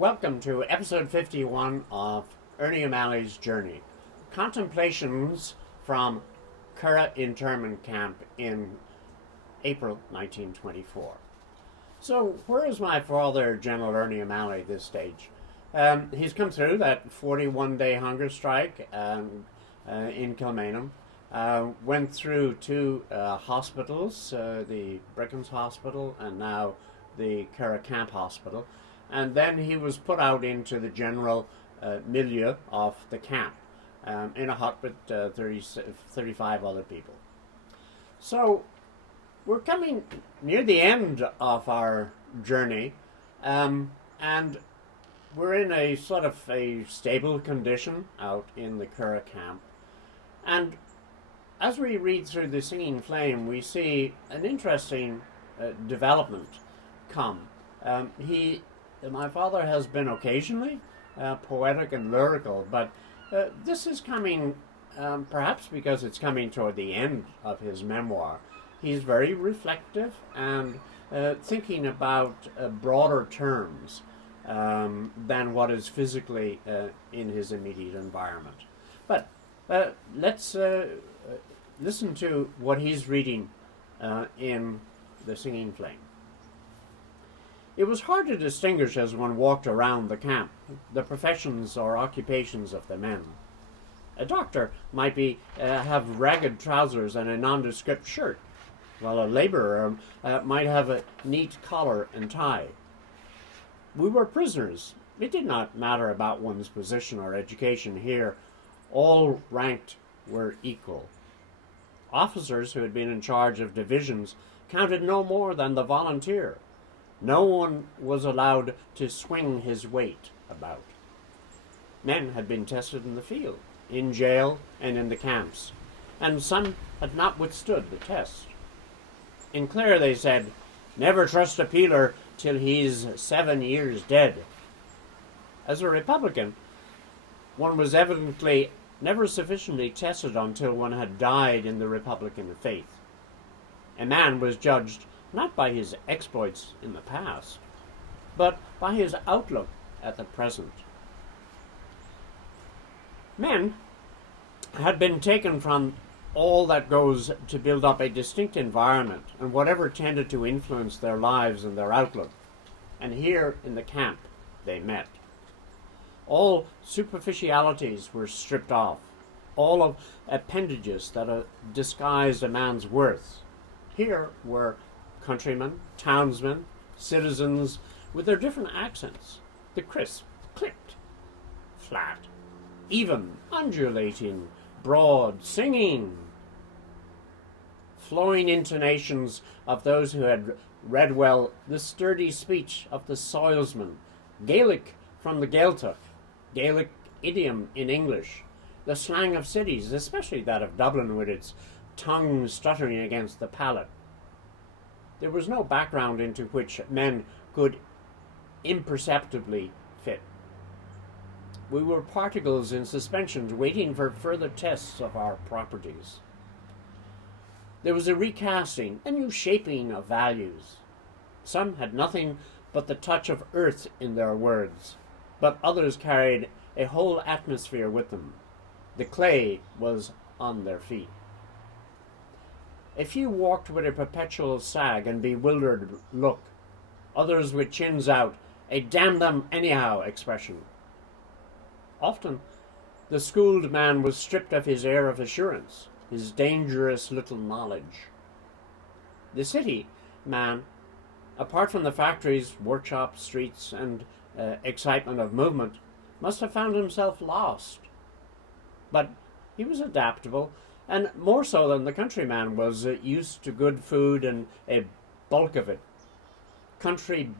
Welcome to episode 51 of Ernie O'Malley's Journey. Contemplations from Curragh Internment Camp in April 1924. So, where is my father, General Ernie O'Malley, at this stage? He's come through that 41-day hunger strike in Kilmainham. Went through two hospitals, the Brickens Hospital and now the Curragh Camp Hospital. And then he was put out into the general milieu of the camp in a hut with 35 other people. So we're coming near the end of our journey, and we're in a sort of a stable condition out in the Curragh camp. And as we read through the Singing Flame, we see an interesting development come. My father has been occasionally poetic and lyrical, but this is coming, perhaps because it's coming toward the end of his memoir. He's very reflective and thinking about broader terms than what is physically in his immediate environment. But let's listen to what he's reading in The Singing Flame. It was hard to distinguish as one walked around the camp the professions or occupations of the men. A doctor might have ragged trousers and a nondescript shirt, while a laborer might have a neat collar and tie. We were prisoners. It did not matter about one's position or education here. All ranked were equal. Officers who had been in charge of divisions counted no more than the volunteer. No one was allowed to swing his weight about. Men had been tested in the field, in jail, and in the camps, and some had not withstood the test. In Clare they said, "Never trust a peeler till he's 7 years dead." As a Republican, one was evidently never sufficiently tested until one had died in the Republican faith. A man was judged not by his exploits in the past, but by his outlook at the present. Men had been taken from all that goes to build up a distinct environment and whatever tended to influence their lives and their outlook, and here in the camp they met. All superficialities were stripped off, all of appendages that disguised a man's worth. Here were countrymen, townsmen, citizens with their different accents, the crisp, clipped, flat, even, undulating, broad, singing, flowing intonations of those who had read well the sturdy speech of the soilsman, Gaelic from the Gaeltacht, Gaelic idiom in English, the slang of cities, especially that of Dublin with its tongue stuttering against the palate. There was no background into which men could imperceptibly fit. We were particles in suspension waiting for further tests of our properties. There was a recasting, a new shaping of values. Some had nothing but the touch of earth in their words, but others carried a whole atmosphere with them. The clay was on their feet. A few walked with a perpetual sag and bewildered look, others with chins out, a damn them anyhow expression. Often the schooled man was stripped of his air of assurance, his dangerous little knowledge. The city man, apart from the factories, workshops, streets, and excitement of movement, must have found himself lost. But he was adaptable, and more so than the countryman was used to good food and a bulk of it. Country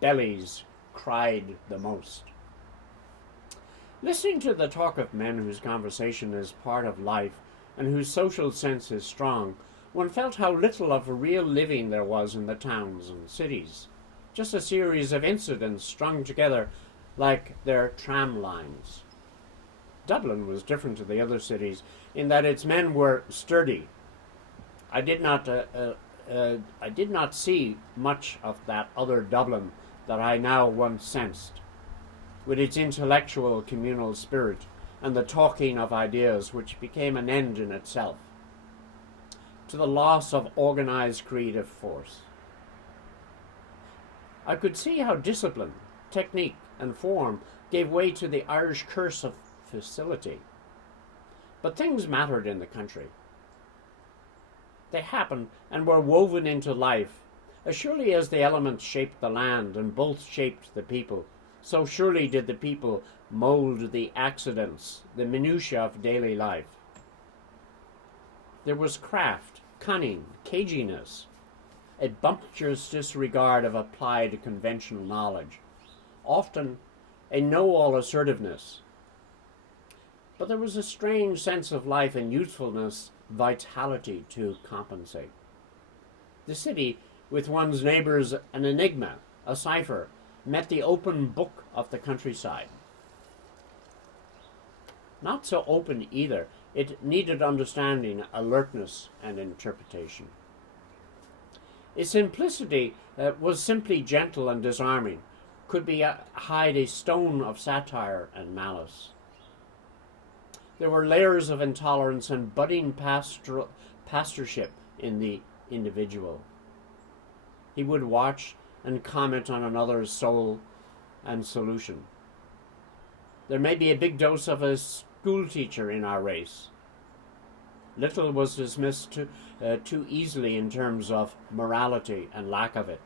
bellies cried the most. Listening to the talk of men whose conversation is part of life and whose social sense is strong, one felt how little of real living there was in the towns and cities. Just a series of incidents strung together like their tram lines. Dublin was different to the other cities in that its men were sturdy. I did not see much of that other Dublin that I now once sensed. with its intellectual communal spirit and the talking of ideas which became an end in itself, to the loss of organized creative force. I could see how discipline, technique, and form gave way to the Irish curse of facility. But things mattered in the country. They happened and were woven into life, as surely as the elements shaped the land and both shaped the people, so surely did the people mold the accidents, the minutiae of daily life. There was craft, cunning, caginess, a bumptious disregard of applied conventional knowledge, often a know-all assertiveness. But there was a strange sense of life and youthfulness, vitality to compensate. The city, with one's neighbors, an enigma, a cipher, met the open book of the countryside. Not so open either. It needed understanding, alertness, and interpretation. Its simplicity was simply gentle and disarming, could hide a stone of satire and malice. There were layers of intolerance and budding pastorship in the individual. He would watch and comment on another's soul and solution. There may be a big dose of a school teacher in our race. Little was dismissed too easily in terms of morality and lack of it.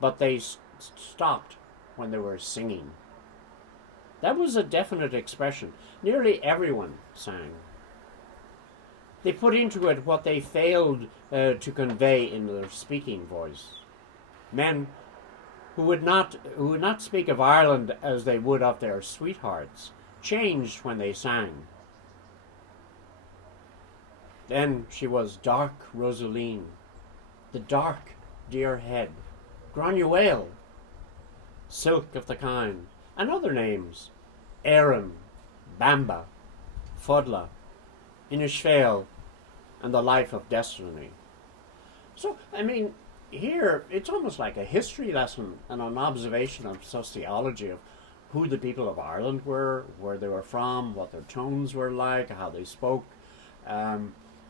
But they stopped when they were singing. That was a definite expression. Nearly everyone sang. They put into it what they failed to convey in their speaking voice. Men who would not speak of Ireland as they would of their sweethearts changed when they sang. Then she was dark Rosaline, the dark dear head, Granuaile, Silk of the Kine, and other names, Erin, Bamba, Fodla, Inishfail, and the Life of Destiny. So, I mean, here it's almost like a history lesson and an observation of sociology of who the people of Ireland were, where they were from, what their tones were like, how they spoke.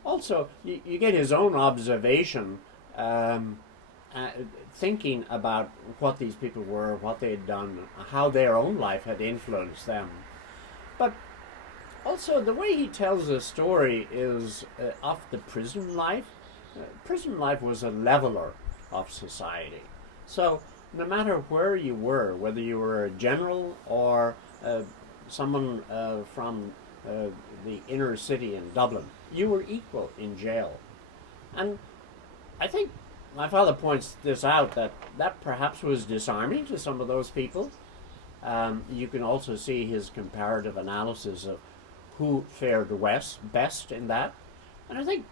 Also, you get his own observation, thinking about what these people were, what they had done, how their own life had influenced them. But also, the way he tells the story is of the prison life. Prison life was a leveler of society. So, no matter where you were, whether you were a general or someone from the inner city in Dublin, you were equal in jail. And I think my father points this out, that perhaps was disarming to some of those people. You can also see his comparative analysis of who fared best in that. And I think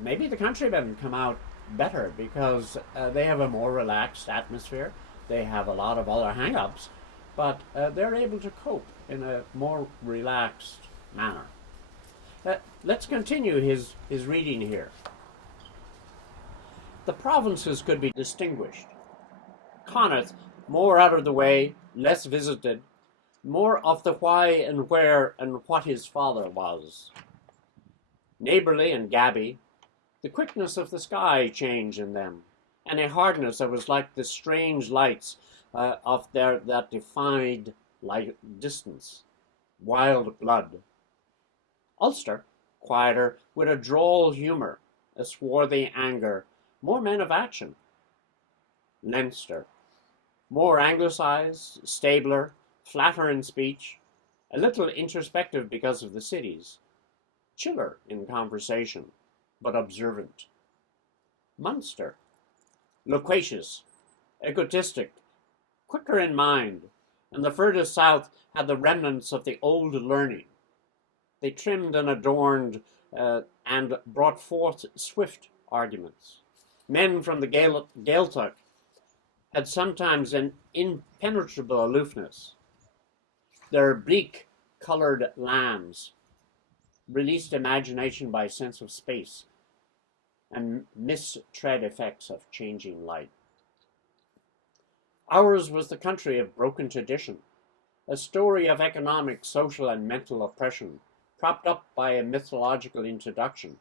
maybe the countrymen come out better because they have a more relaxed atmosphere. They have a lot of other hang-ups, but they're able to cope in a more relaxed manner. Let's continue his reading here. The provinces could be distinguished. Connaught, more out of the way, less visited, more of the why and where and what his father was. Neighbourly and Gabby, the quickness of the sky change in them, and a hardness that was like the strange lights that defied light distance. Wild blood. Ulster, quieter, with a droll humour, a swarthy anger, more men of action. Leinster, more anglicised, stabler, flatter in speech, a little introspective because of the cities, chiller in conversation, but observant. Munster, loquacious, egotistic, quicker in mind, and the furthest south had the remnants of the old learning. They trimmed and adorned and brought forth swift arguments. Men from the Gaeltacht had sometimes an impenetrable aloofness. Their bleak-coloured lands released imagination by sense of space and mistread effects of changing light. Ours was the country of broken tradition, a story of economic, social, and mental oppression, propped up by a mythological introduction,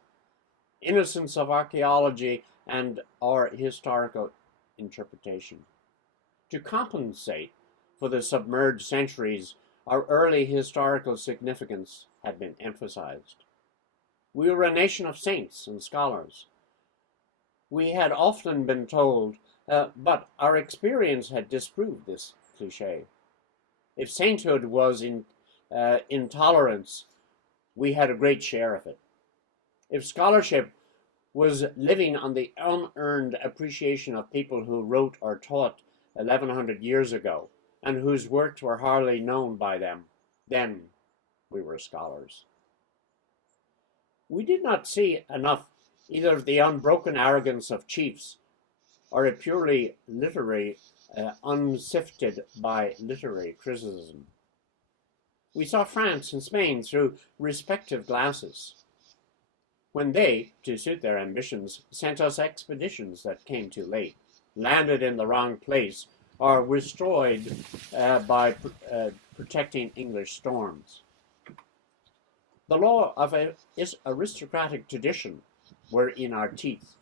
innocence of archaeology and our historical interpretation. To compensate for the submerged centuries, our early historical significance had been emphasized. We were a nation of saints and scholars. We had often been told, but our experience had disproved this cliche. If sainthood was intolerance, we had a great share of it. If scholarship was living on the unearned appreciation of people who wrote or taught 1100 years ago and whose works were hardly known by them, then we were scholars. We did not see enough either of the unbroken arrogance of chiefs or a purely literary, unsifted by literary criticism. We saw France and Spain through respective glasses, when they, to suit their ambitions, sent us expeditions that came too late, landed in the wrong place, or were destroyed by protecting English storms. The law of aristocratic tradition were in our teeth.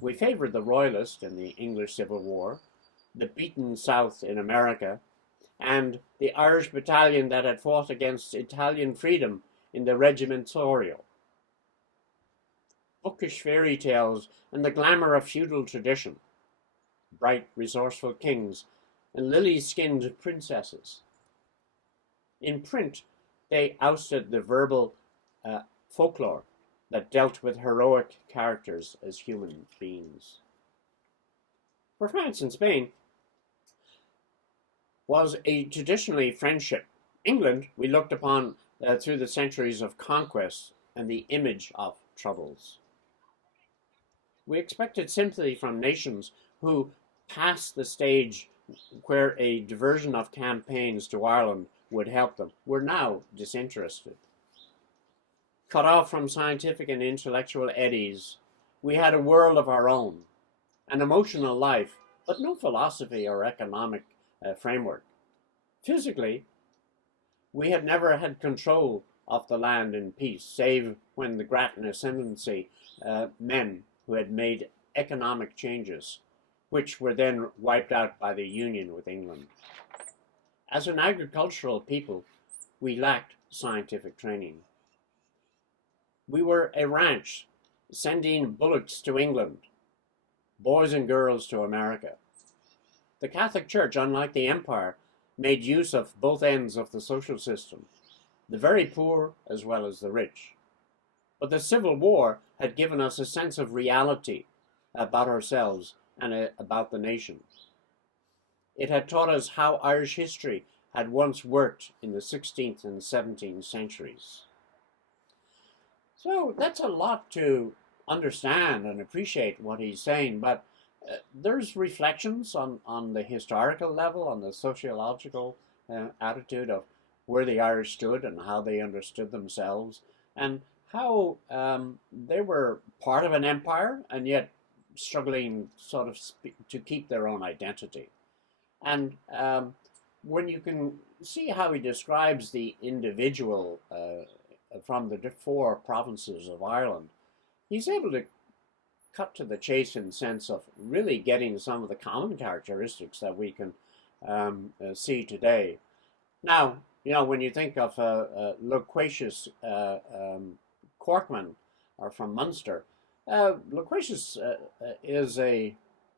We favored the Royalists in the English Civil War, the beaten South in America, and the Irish battalion that had fought against Italian freedom in the Regimentorio. Bookish fairy tales and the glamour of feudal tradition, bright, resourceful kings, and lily-skinned princesses. In print, they ousted the verbal folklore that dealt with heroic characters as human beings. For France and Spain was a traditionally friendship. England we looked upon through the centuries of conquest and the image of troubles. We expected sympathy from nations who, past the stage where a diversion of campaigns to Ireland would help them, were now disinterested. Cut off from scientific and intellectual eddies, we had a world of our own, an emotional life, but no philosophy or economic framework. Physically, we had never had control of the land in peace, save when the Grattan ascendancy men who had made economic changes, which were then wiped out by the union with England. As an agricultural people, we lacked scientific training. We were a ranch sending bullocks to England, boys and girls to America. The Catholic Church, unlike the Empire, made use of both ends of the social system, the very poor as well as the rich. But the Civil War had given us a sense of reality about ourselves and about the nation. It had taught us how Irish history had once worked in the 16th and 17th centuries. So that's a lot to understand and appreciate what he's saying, but there's reflections on the historical level, on the sociological attitude of where the Irish stood and how they understood themselves, and how they were part of an empire and yet struggling sort of to keep their own identity. And when you can see how he describes the individual from the four provinces of Ireland, he's able to cut to the chase in the sense of really getting some of the common characteristics that we can see today. Now, when you think of loquacious Corkman or from Munster, loquacious is an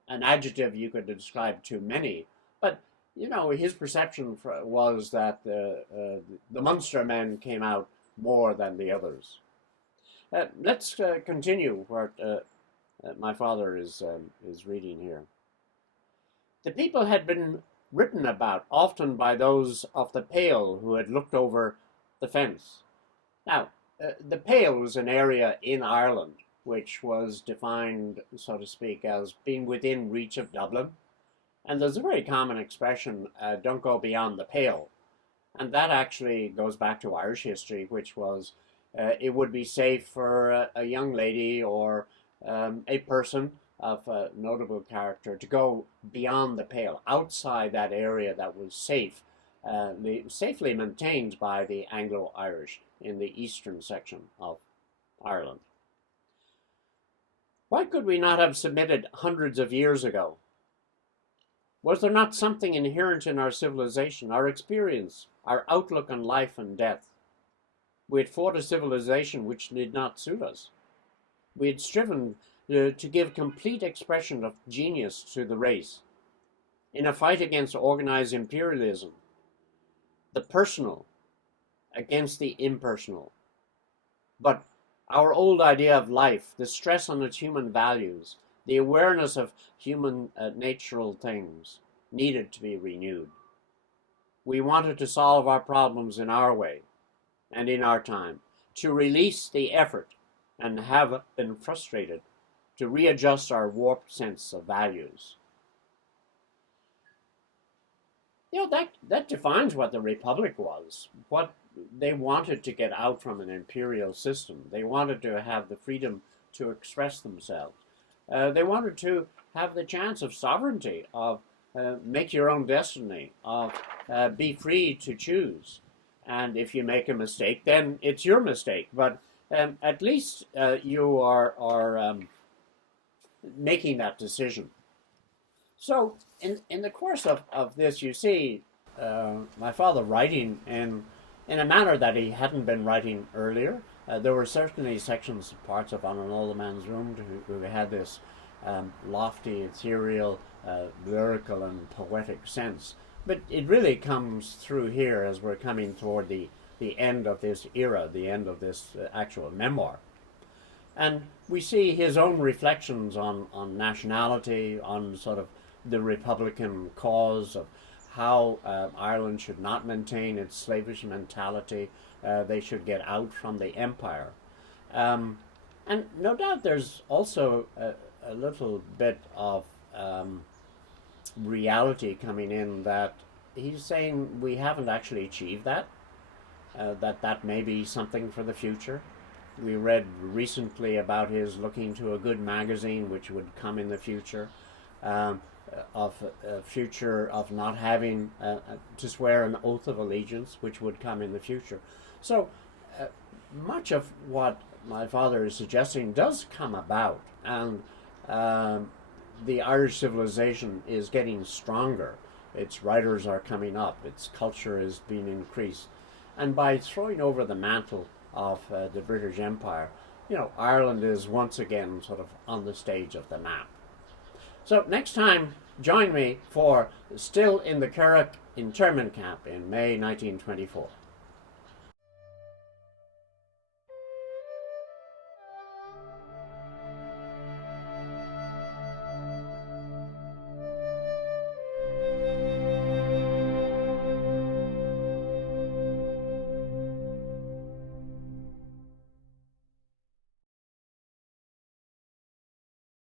adjective you could describe to many, but his perception was that the Munster men came out more than the others. Let's continue where my father is reading here. The people had been written about often by those of the Pale who had looked over the fence. Now, the Pale was an area in Ireland which was defined, so to speak, as being within reach of Dublin. And there's a very common expression, don't go beyond the Pale. And that actually goes back to Irish history, which was it would be safe for a young lady or a person of notable character to go beyond the pale, outside that area that was safe, safely maintained by the Anglo-Irish in the eastern section of Ireland. Why could we not have submitted hundreds of years ago? Was there not something inherent in our civilization, our experience, our outlook on life and death? We had fought a civilization which did not suit us. We had striven to give complete expression of genius to the race in a fight against organized imperialism, the personal against the impersonal. But our old idea of life, the stress on its human values, the awareness of human natural things needed to be renewed. We wanted to solve our problems in our way and in our time, to release the effort and have been frustrated, to readjust our warped sense of values. That defines what the Republic was, what they wanted to get out from an imperial system. They wanted to have the freedom to express themselves. They wanted to have the chance of sovereignty, of make your own destiny, of be free to choose. And if you make a mistake, then it's your mistake. But at least you are making that decision. So in the course of this, you see my father writing in a manner that he hadn't been writing earlier. There were certainly sections, parts of On an Old Man's Room who had this lofty, ethereal, lyrical and poetic sense. But it really comes through here as we're coming toward the end of this era, the end of this actual memoir. And we see his own reflections on nationality, on sort of the Republican cause, of how Ireland should not maintain its slavish mentality. They should get out from the empire. And no doubt there's also a little bit of reality coming in, that he's saying we haven't actually achieved that, that may be something for the future. We read recently about his looking to a good magazine which would come in the future, of a future of not having to swear an oath of allegiance, which would come in the future. So much of what my father is suggesting does come about, and the Irish civilization is getting stronger. Its writers are coming up, its culture is being increased. And by throwing over the mantle of the British Empire, Ireland is once again sort of on the stage of the map. So next time, join me for Still in the Curragh internment camp in May 1924.